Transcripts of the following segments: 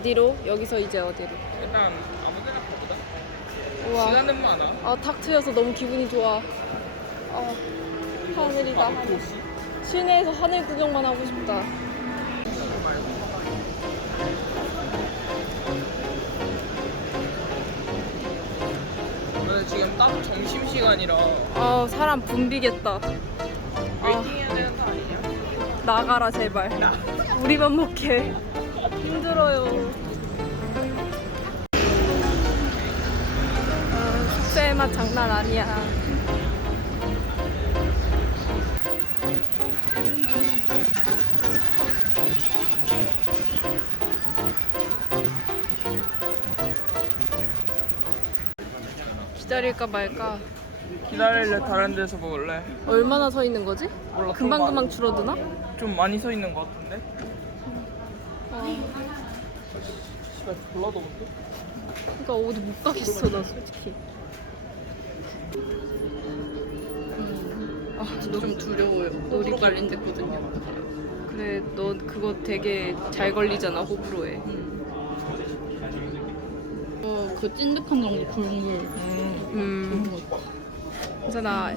어디로? 여기서 이제 어디로? 일단 아무 데나 가보자. 우와. 시간은 많아. 아, 탁 트여서 너무 기분이 좋아. 아, 하늘이다. 하늘. 시내에서 하늘 구경만 하고 싶다. 오늘 지금 딱 점심 시간이라 아, 사람 붐비겠다. 웨이팅해야 되는 거 아니냐? 나가라, 제발. 우리만 먹게. 힘들어요. 아, 숙소의 맛 장난 아니야. 기다릴까 말까. 기다릴래 다른 데서 먹을래? 얼마나 서 있는 거지? 몰라. 금방 금방 줄어드나? 좀 많이 서 있는 것 같은데? 어. 시간 졸라 더운데? 그러니까 어디 못 가겠어 나 솔직히. 아, 좀 두려워요. 놀이 관련됐거든요. 그래, 너 그거 되게 잘 걸리잖아 호불호에. 어, 그 찐득한 정도 국물 음. 음, 그런 거 있다. 그래서 나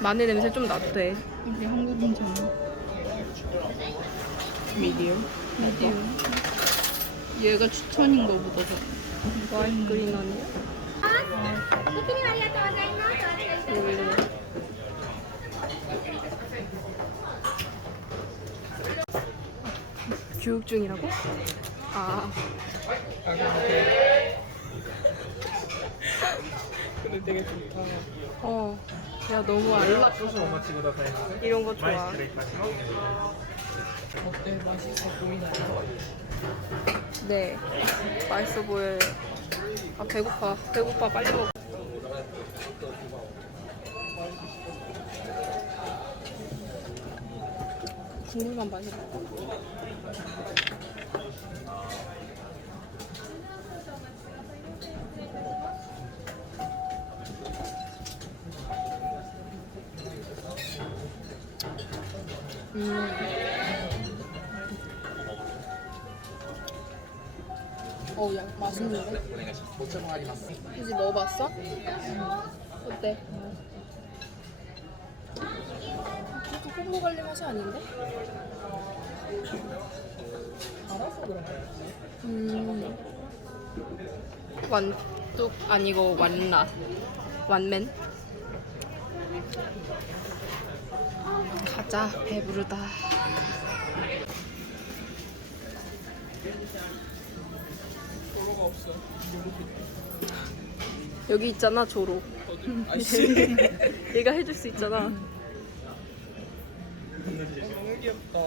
마늘 냄새 좀 돼. 이게 한국인 장 미디어? 미디움. 얘가 추천인가 보다. 이거 아이스크림 아니야? 교육 중이라고? 아. 근데 되게 좋다. 어. 야 너무 알라. 이런 거 좋아. 어때? 맛있어 보이나요? 네, 맛있어 보여요. 아 배고파, 배고파 빨리 먹어. 국물만 마셔볼까? 어, 야, 맛있는데? 이제 먹어봤어? 어때? 그렇게 호불호 갈린 맛이 아닌데? 음. 완뚝 아니고 완나. 완맨. 가자, 배부르다. 없어. 여기 있잖아, 조로. 아씨. 얘가 해줄 수 있잖아. 너무 귀엽다.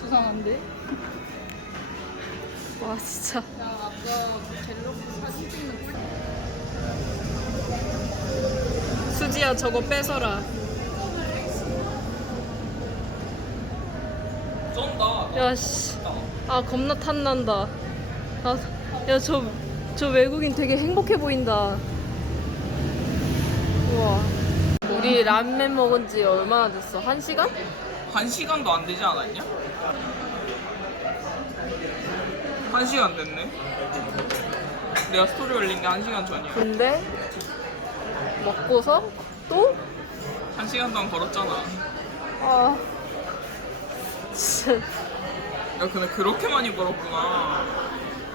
수상한데? 와, 진짜. 야, 아까 그 젤로스 사진 찍는 거. 수지야, 저거 뺏어라. 쩐다. 야, 씨. 아, 겁나 탐난다. 아, 야, 저, 저 외국인 되게 행복해 보인다. 우와. 우리 라면 먹은 지 얼마나 됐어? 한 시간? 한 시간도 안 되지 않았냐? 한 시간 됐네. 내가 스토리 올린 게 한 시간 전이야. 근데 먹고서 또? 한 시간 동안 걸었잖아. 아. 진짜. 야, 근데 그렇게 많이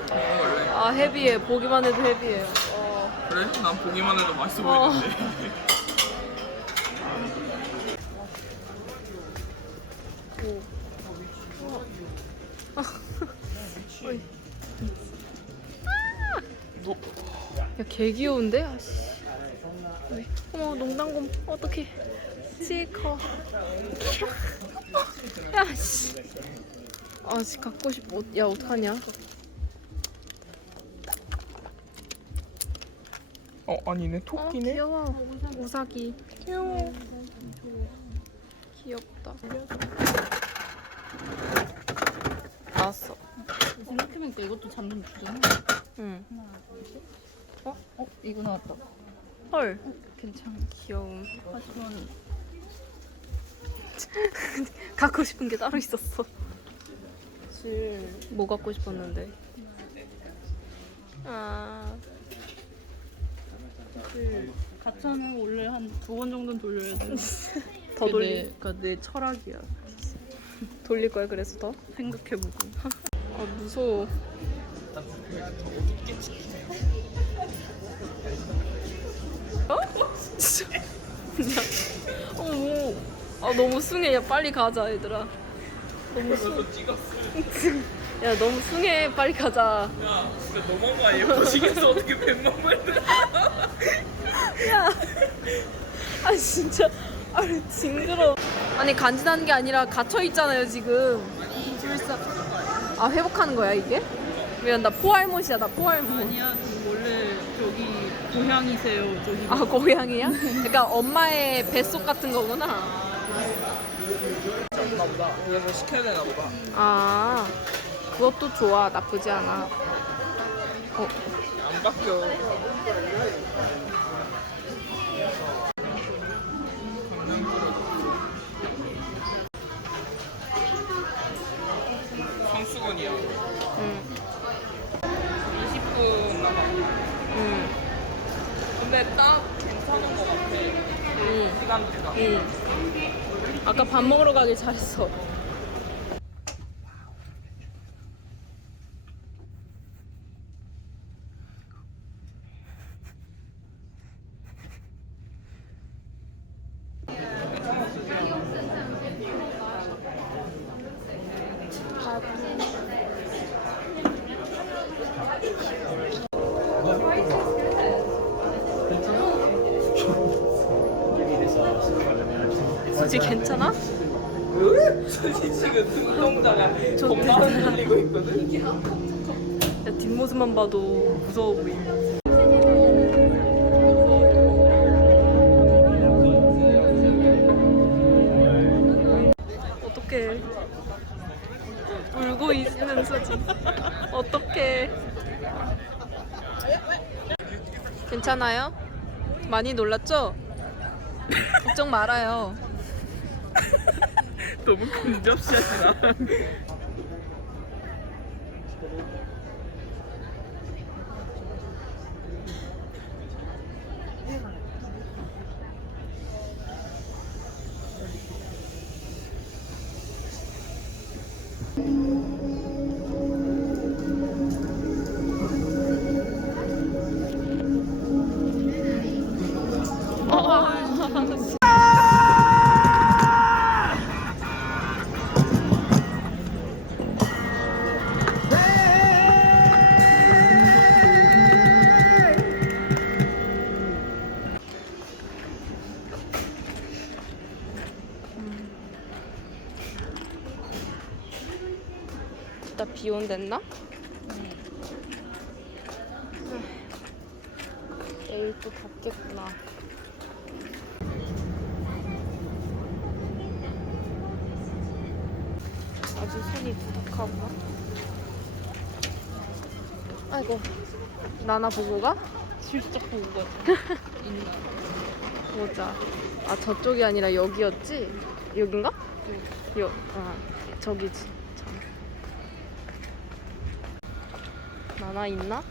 원래. 아, 헤비해. 보기만 해도 헤비해. 어. 그래? 난 보기만 해도 맛있어 어. 보이는데. 어이. 야, 개 귀여운데? 아씨. 어이. 어머, 농당곰. 어떡해. 치커. 야, 씨. 아, 씨, 갖고 싶어. 어, 야, 어떡하냐? 어, 아니네. 어, 토끼네. 귀여워. 우사기. 귀여워. 귀엽다. 나왔어. 생각해보니까 이것도 잠좀 주잖아. 응. 어, 이거 나왔다. 헐. 괜찮아. 귀여움. 하지만 갖고 싶은 게 따로 있었어. 뭐 갖고 싶었는데? 아, 가차는 원래 한 두 번 정도는 돌려야 돼. 더 돌리. 내, 그러니까 내 철학이야. 돌릴 거야 그래서 더? 생각해보고. 아 무서워. 어? 진짜. 어, 뭐. 아 너무 숭해. 야 빨리 가자 얘들아. 너무 숭. 그래서 찍었어. 야 너무 숭해. 빨리 가자. 야, 진짜 너무한 거 아니에요? 거식에서 어떻게 뱀맘을 들어? 야. 아 진짜. 아 징그러. 아니 간지나는 게 아니라 갇혀 있잖아요 지금. 불사. 아 회복하는 거야 이게? 미안 나 포알못이야 나 포알못. 아니야, 그 원래 저기 고향이세요. 저기. 아 고양이야? 그러니까 엄마의 뱃속 같은 거구나. 없나 보다. 그래서 시켜야 되나 보다. 아 그것도 좋아 나쁘지 않아. 어 안 바뀌어. 성수건이야. 응, 20분 남아. 응, 근데 딱 괜찮은 것 같아. 응, 시간대가. 응. 아까 밥 먹으러 가길 잘했어. 수지 괜찮아? 사실 지금 눈동자가 겁나 흔들리고 있거든. 야, 뒷모습만 봐도 무서워 보이. 어떡해. 울고 있는 수지. 어떡해. 괜찮아요? 많이 놀랐죠? 걱정 말아요. 너무 근접시하지 마. 비 온댔나? 내일 또 덥겠구나. 아주 손이 부족하구나. 아이고, 나나 보고 가? 실적 보고 가. 보자. 아 저쪽이 아니라 여기였지? 여긴가? 여, 아 저기지. 참. 나나 있나?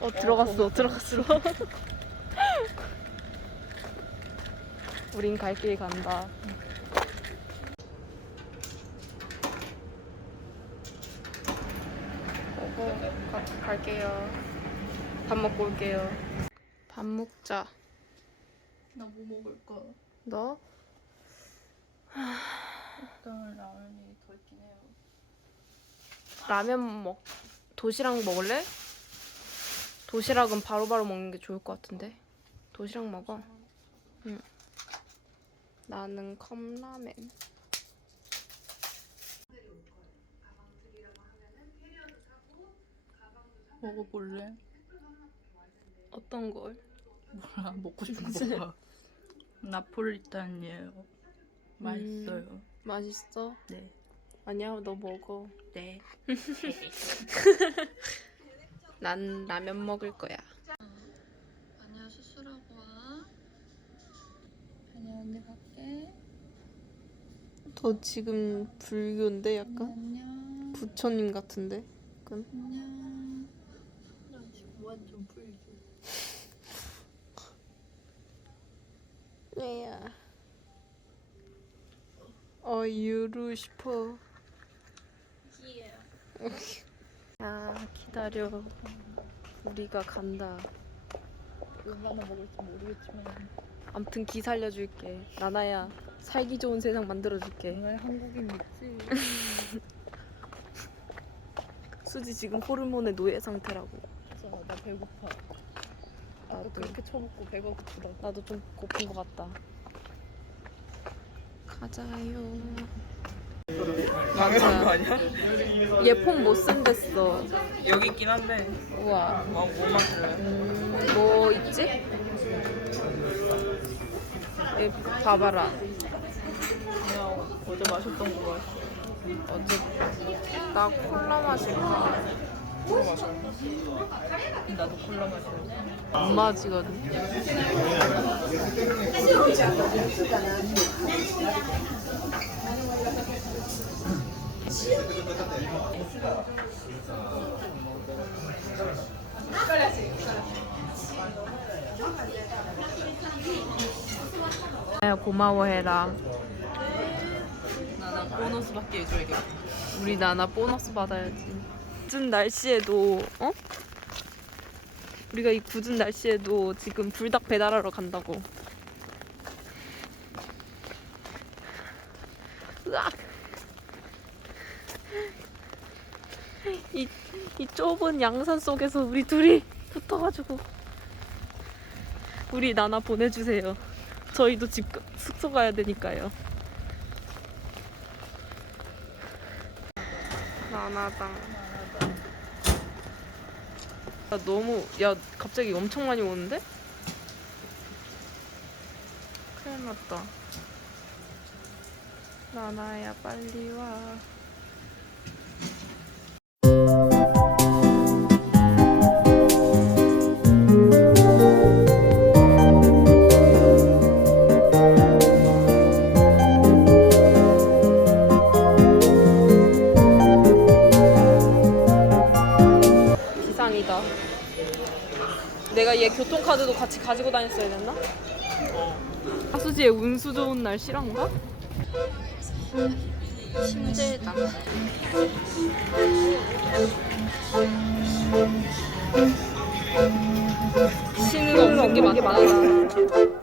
어 들어갔어 들어갔어. 우린 갈 길 간다. 오고 가, 갈게요. 밥 먹고 올게요. 밥 먹자. 나 뭐 먹을까? 너? 일단 라면이 더 있긴 해요. 라면 먹 도시락 먹을래? 도시락은 바로바로 먹는 게 좋을 것 같은데. 도시락 먹어. 응. 나는 컵라면. 먹어볼래? 어떤 걸? 몰라 먹고 싶은 거 봐. 나폴리탄이에요. 맛있어요. 맛있어? 네. 아니야, 너 먹어. 네. 난 라면 먹을 거야. 아니야 수술하고 아니야 언니 갈게 너 지금 불교인데 약간 안녕 부처님 같은데. 약간. 안녕 나 지금 완전 불교 왜야? 어 유루 싶어. 야 기다려. 우리가 간다. 얼마나 먹을지 모르겠지만 암튼 기 살려줄게. 나나야 살기 좋은 세상 만들어줄게. 정말 한국인 믿지? 수지 지금 호르몬의 노예 상태라고. 진짜 나 배고파 나도 그렇게 쳐먹고 배가 고프다 나도 좀 고픈 것 같다. 가자요. 당연한 거 아니야? 얘폰 못 쓴댔어. 여기 있긴 한데 우와. 뭐, 뭐 마실래? 음, 뭐 있지? 얘 봐봐라. 그냥 어제 마셨던 거 마셔 어제 나 콜라 마실까? 나도 콜라 마셔 안 마시거든. 야 고마워해라. 나나 보너스밖에 해줘야겠다 우리 나나 보너스 받아야지. 굳은 날씨에도 어? 우리가 이 굳은 날씨에도 지금 불닭 배달하러 간다고. 으악. 이, 이 좁은 양산 속에서 우리 둘이 붙어가지고 우리 나나 보내주세요. 저희도 집 가- 숙소 가야 되니까요. 나나당. 야 너무 야 갑자기 엄청 많이 오는데? 큰일 났다. 나나야 빨리 와. 같이 가지고 다녔어야 됐나? 하수지의 운수 좋은 날 실화인가? 힘들다. 쉬는 없는 게 맞다.